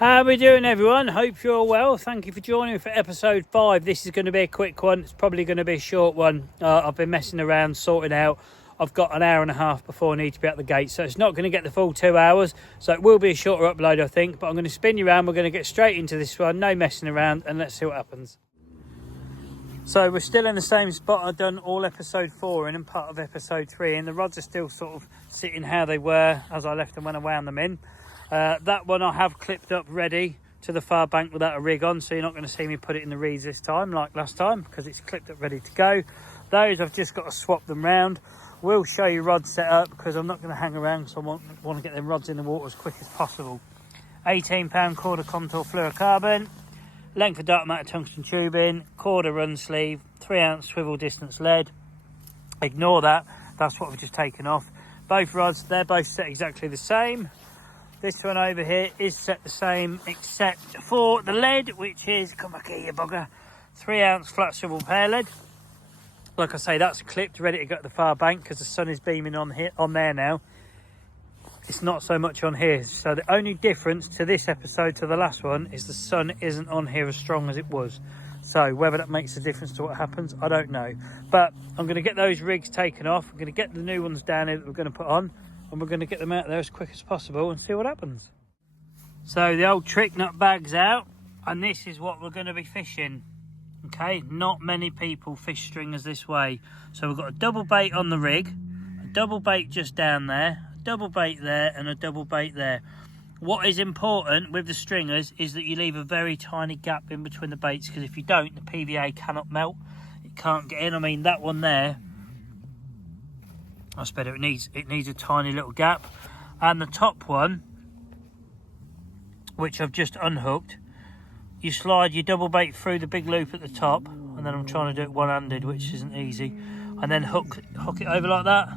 How are we doing, everyone? Hope you're all well. Thank you for joining me for episode 5. This is going to be a quick one. It's probably going to be a short one. I've been messing around, sorting out. I've got an hour and a half before I need to be at the gate, so it's not going to get the full 2 hours. So it will be a shorter upload, I think. But I'm going to spin you around. We're going to get straight into this one. No messing around, and let's see what happens. So we're still in the same spot I've done all episode 4 in and part of episode 3. And the rods are still sort of sitting how they were as I left them when I wound them in. That one I have clipped up ready to the far bank without a rig on, so you're not going to see me put it in the reeds this time like last time, because it's clipped up ready to go. Those I've just got to swap them round. We'll show you rod setup because I'm not going to hang around, because I want to get them rods in the water as quick as possible. 18-pound KORDA contour fluorocarbon, length of dark matter tungsten tubing, KORDA run sleeve, 3-ounce swivel distance lead. Ignore that, that's what we've just taken off. Both rods, they're both set exactly the same. This one over here is set the same except for the lead, which is, come back here you bugger, 3-ounce flat swivel pear lead. Like I say, that's clipped, ready to go to the far bank because the sun is beaming on here, on there now. It's not so much on here. So the only difference to this episode to the last one is the sun isn't on here as strong as it was. So whether that makes a difference to what happens, I don't know. But I'm going to get those rigs taken off. I'm going to get the new ones down here that we're going to put on. And we're going to get them out there as quick as possible and see what happens. So the old trick nut bag's out, and this is what we're going to be fishing. Okay, not many people fish stringers this way. So we've got a double bait on the rig, a double bait just down there, a double bait there, and a double bait there. What is important with the stringers is that you leave a very tiny gap in between the baits, because if you don't, the PVA cannot melt. It can't get in. I mean, that one there, that's better. It needs a tiny little gap. And the top one, which I've just unhooked, you slide your double bait through the big loop at the top, and then I'm trying to do it one-handed, which isn't easy, and then hook it over like that.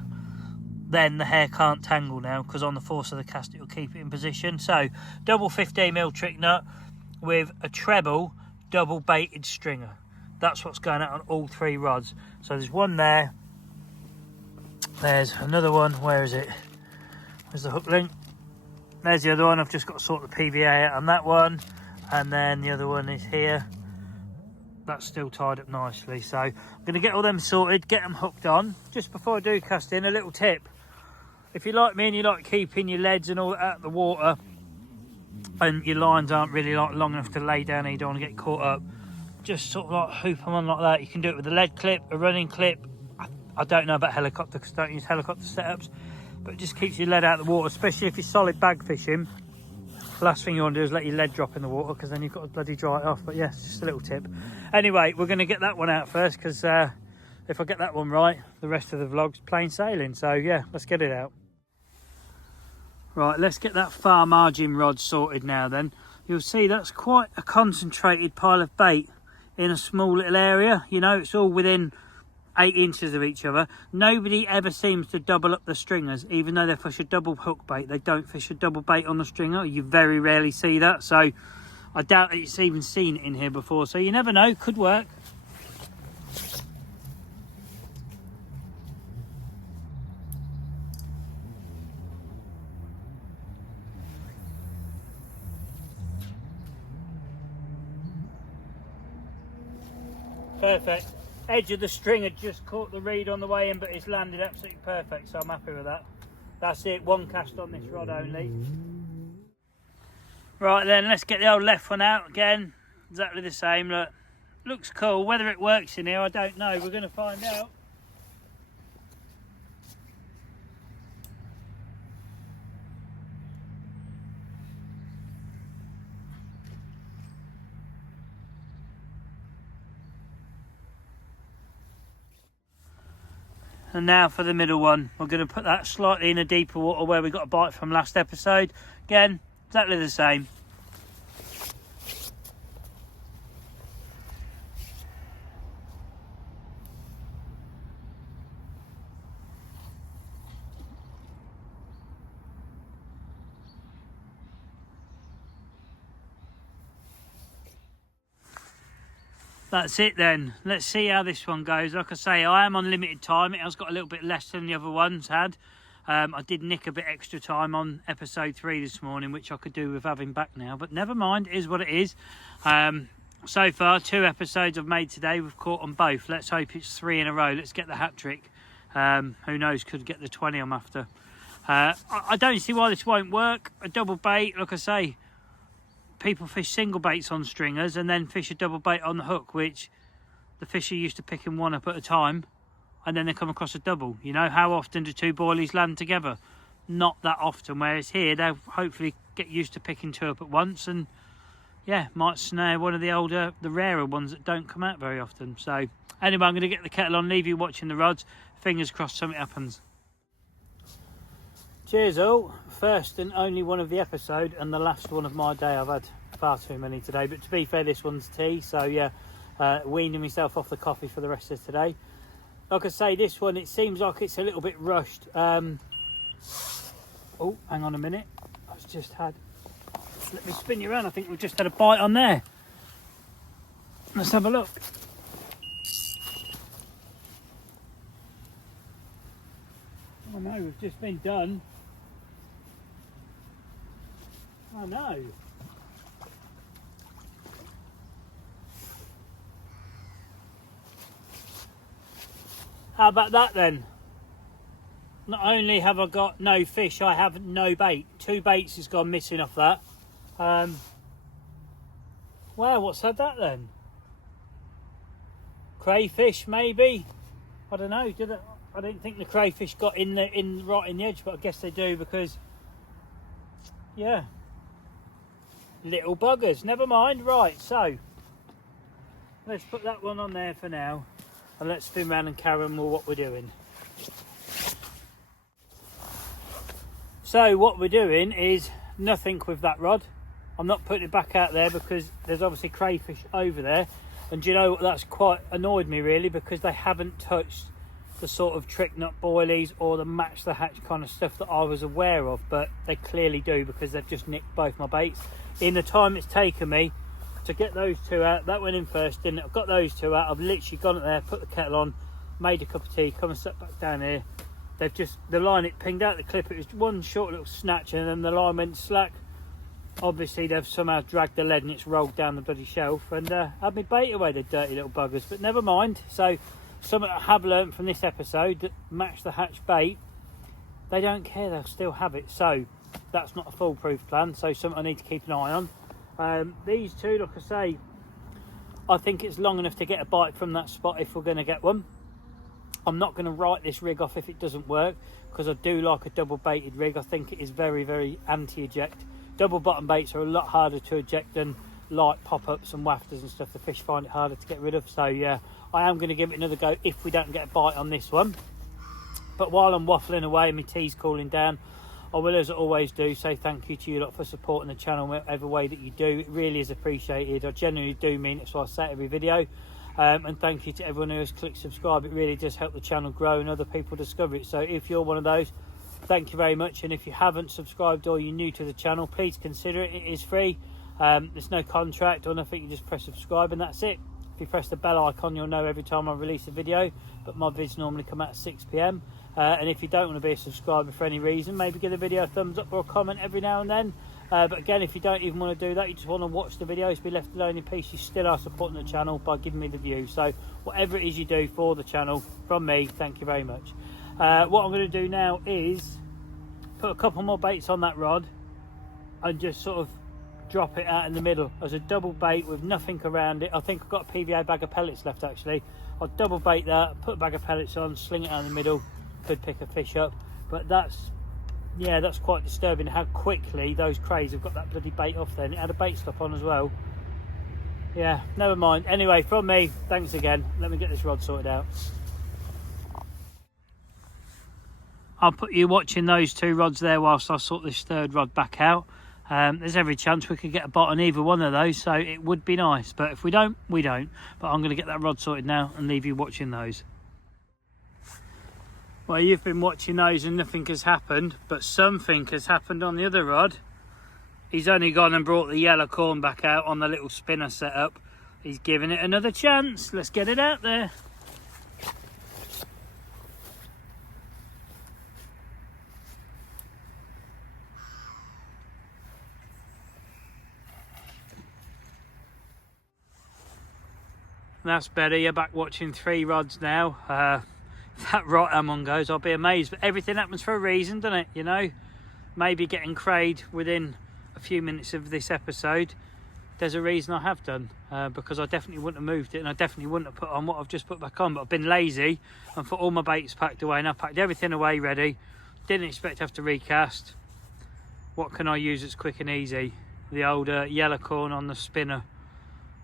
Then the hair can't tangle now, because on the force of the cast it will keep it in position. So double 15mm trick nut with a treble double baited stringer. That's what's going out on all 3 rods. So there's one there. There's another one. Where is it? There's the hook link. There's the other one. I've just got to sort the PVA out on that one. And then the other one is here. That's still tied up nicely. So I'm going to get all them sorted, get them hooked on. Just before I do cast in, a little tip. If you're like me and you like keeping your leads and all that out of the water, and your lines aren't really long enough to lay down and you don't want to get caught up, just sort of like hoop them on like that. You can do it with a lead clip, a running clip. I don't know about helicopter because I don't use helicopter setups, but it just keeps your lead out of the water, especially if you're solid bag fishing. The last thing you want to do is let your lead drop in the water, because then you've got to bloody dry it off. But yes, just a little tip. Anyway, we're going to get that one out first, because if I get that one right, the rest of the vlog's plain sailing. So yeah, let's get it out. Right, let's get that far margin rod sorted now then. You'll see that's quite a concentrated pile of bait in a small little area. You know, it's all within 8 inches of each other. Nobody ever seems to double up the stringers, even though they fish a double hook bait. They don't fish a double bait on the stringer. You very rarely see that, so I doubt it's even seen it in here before. So you never know, could work. Perfect. Edge of the string had just caught the reed on the way in, but it's landed absolutely perfect, so I'm happy with that. That's it, one cast on this rod only. Right then, let's get the old left one out again. Exactly the same. Look, looks cool. Whether it works in here, I don't know. We're going to find out. And now for the middle one. We're going to put that slightly in a deeper water where we got a bite from last episode. Again, exactly the same. That's it then. Let's see how this one goes. Like I say, I am on limited time. It has got a little bit less than the other ones had. I did nick a bit extra time on episode 3 this morning, which I could do with having back now, but never mind, it is what it is. So far 2 episodes I've made today, we've caught on both. Let's hope it's 3 in a row. Let's get the hat trick. Who knows, could get the 20 I'm after. I don't see why this won't work. A double bait, like I say, people fish single baits on stringers and then fish a double bait on the hook, which the fisher used to picking one up at a time, and then they come across a double. You know, how often do 2 boilies land together? Not that often, whereas here they'll hopefully get used to picking 2 up at once, and yeah, might snare one of the rarer ones that don't come out very often. So anyway, I'm going to get the kettle on, leave you watching the rods. Fingers crossed something happens. Cheers all. First and only one of the episode, and the last one of my day. I've had far too many today, but to be fair, this one's tea, so yeah, weaning myself off the coffee for the rest of today. Like I say, this one, it seems like it's a little bit rushed. Oh, hang on a minute. I've just had... Let me spin you around. I think we've just had a bite on there. Let's have a look. Oh no, we've just been done. Oh no. How about that then? Not only have I got no fish, I have no bait. 2 baits has gone missing off that. Wow, what's that then? Crayfish maybe? I don't know. I didn't think the crayfish got right in the edge, but I guess they do because, yeah, little buggers. Never mind. Right, so let's put that one on there for now, and let's spin around and carry on with what we're doing. So what we're doing is nothing with that rod. I'm not putting it back out there because there's obviously crayfish over there, and do you know what, that's quite annoyed me really, because they haven't touched the sort of trick nut boilies or the match the hatch kind of stuff that I was aware of, but they clearly do because they've just nicked both my baits. In the time it's taken me to get those 2 out, that went in first, didn't it? I've got those 2 out. I've literally gone up there, put the kettle on, made a cup of tea, come and sat back down here. They've just, the line, it pinged out the clip, it was one short little snatch and then the line went slack. Obviously they've somehow dragged the lead and it's rolled down the bloody shelf and had me bait away, the dirty little buggers, but never mind. So something I have learned from this episode, that match the hatch bait, they don't care, they'll still have it. So that's not a foolproof plan, so something I need to keep an eye on. These 2, like I say, I think it's long enough to get a bite from that spot if we're going to get one. I'm not going to write this rig off if it doesn't work, because I do like a double baited rig. I think it is very, very anti-eject. Double bottom baits are a lot harder to eject than light pop-ups and wafters and stuff. The fish find it harder to get rid of. So yeah, I am going to give it another go if we don't get a bite on this one. But while I'm waffling away and my tea's cooling down, I will, as I always do, say thank you to you lot for supporting the channel whatever way that you do. It really is appreciated. I genuinely do mean it, so I say it every video. And thank you to everyone who has clicked subscribe. It really does help the channel grow and other people discover it. So if you're one of those, thank you very much. And if you haven't subscribed or you're new to the channel, please consider it. It is free. There's no contract or nothing. You just press subscribe and that's it. If you press the bell icon, you'll know every time I release a video, but my vids normally come out at 6 PM. And if you don't want to be a subscriber for any reason, maybe give the video a thumbs up or a comment every now and then. But again, if you don't even want to do that, you just want to watch the videos, be left alone in peace, you still are supporting the channel by giving me the view. So whatever it is you do for the channel, from me, thank you very much. What I'm going to do now is put a couple more baits on that rod and just sort of drop it out in the middle as a double bait with nothing around it. I think I've got a PVA bag of pellets left actually. I'll double bait that, put a bag of pellets on, sling it out in the middle, could pick a fish up. But that's quite disturbing how quickly those crays have got that bloody bait off then. It had a bait stop on as well. Yeah, never mind. Anyway, from me, thanks again. Let me get this rod sorted out. I'll put you watching those 2 rods there whilst I sort this 3rd rod back out. There's every chance we could get a bite on either one of those, so it would be nice. But if we don't, we don't. But I'm going to get that rod sorted now and leave you watching those. Well, you've been watching those and nothing has happened, but something has happened on the other rod. He's only gone and brought the yellow corn back out on the little spinner setup. He's giving it another chance. Let's get it out there. That's better. You're back watching 3 rods now. If that right hand one goes, I'll be amazed. But everything happens for a reason, doesn't it? You know, maybe getting crayed within a few minutes of this episode, there's a reason I have done, because I definitely wouldn't have moved it, and I definitely wouldn't have put on what I've just put back on. But I've been lazy and put all my baits packed away, and I packed everything away ready. Didn't expect to have to recast. What can I use that's quick and easy? The old yellow corn on the spinner,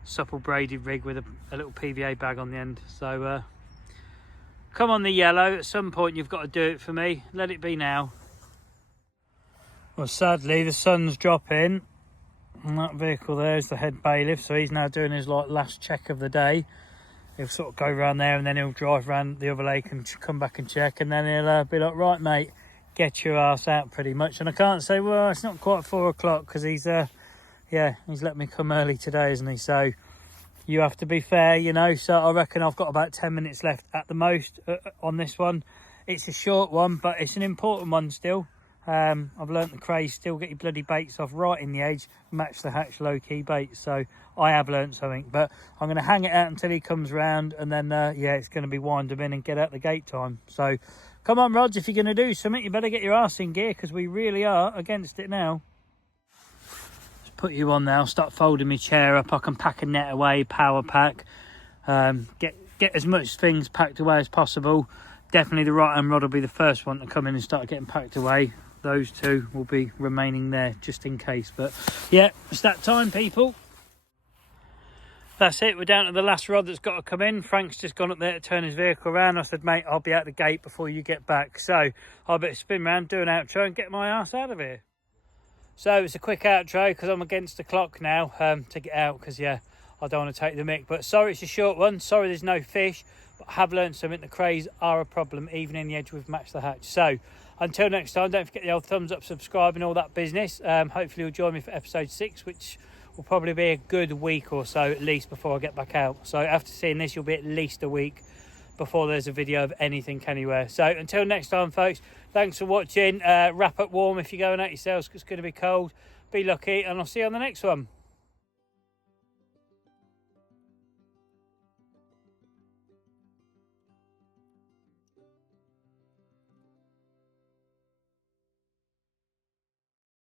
supple braided rig with a little PVA bag on the end. So come on the yellow, at some point you've got to do it for me. Let it be now. Well, sadly the sun's dropping, and that vehicle there is the head bailiff, so he's now doing his last check of the day. He'll sort of go around there, and then he'll drive around the other lake and come back and check, and then he'll be like, right mate, get your ass out, pretty much. And I can't say, well, it's not quite 4 o'clock, because he's he's let me come early today, isn't he? So you have to be fair, you know. So I reckon I've got about 10 minutes left at the most on this one. It's a short one, but it's an important one still. I've learnt the craze, still get your bloody baits off right in the edge, match the hatch low-key baits. So I have learnt something, but I'm going to hang it out until he comes round, and then yeah, it's going to be wind him in and get out the gate time. So come on, Rods, if you're going to do something, you better get your arse in gear, because we really are against it now. Let's put you on now, start folding my chair up. I can pack a net away, power pack, get as much things packed away as possible. Definitely the right hand rod will be the first one to come in and start getting packed away. Those 2 will be remaining there just in case. But yeah, it's that time, people. That's it, we're down to the last rod that's got to come in. Frank's just gone up there to turn his vehicle around. I said, mate, I'll be out the gate before you get back. So I'll better spin round, do an outro and get my ass out of here. So it's a quick outro because I'm against the clock now to get out, because yeah, I don't want to take the mick. But sorry it's a short one, sorry there's no fish, but I have learned something. The crays are a problem, even in the edge we've matched the hatch. So until next time, don't forget the old thumbs up, subscribe and all that business. Hopefully you'll join me for episode 6, which will probably be a good week or so at least before I get back out. So after seeing this, you'll be at least a week before there's a video of anything anywhere. So until next time, folks, thanks for watching. Wrap up warm if you're going out yourselves, because it's going to be cold. Be lucky, and I'll see you on the next one.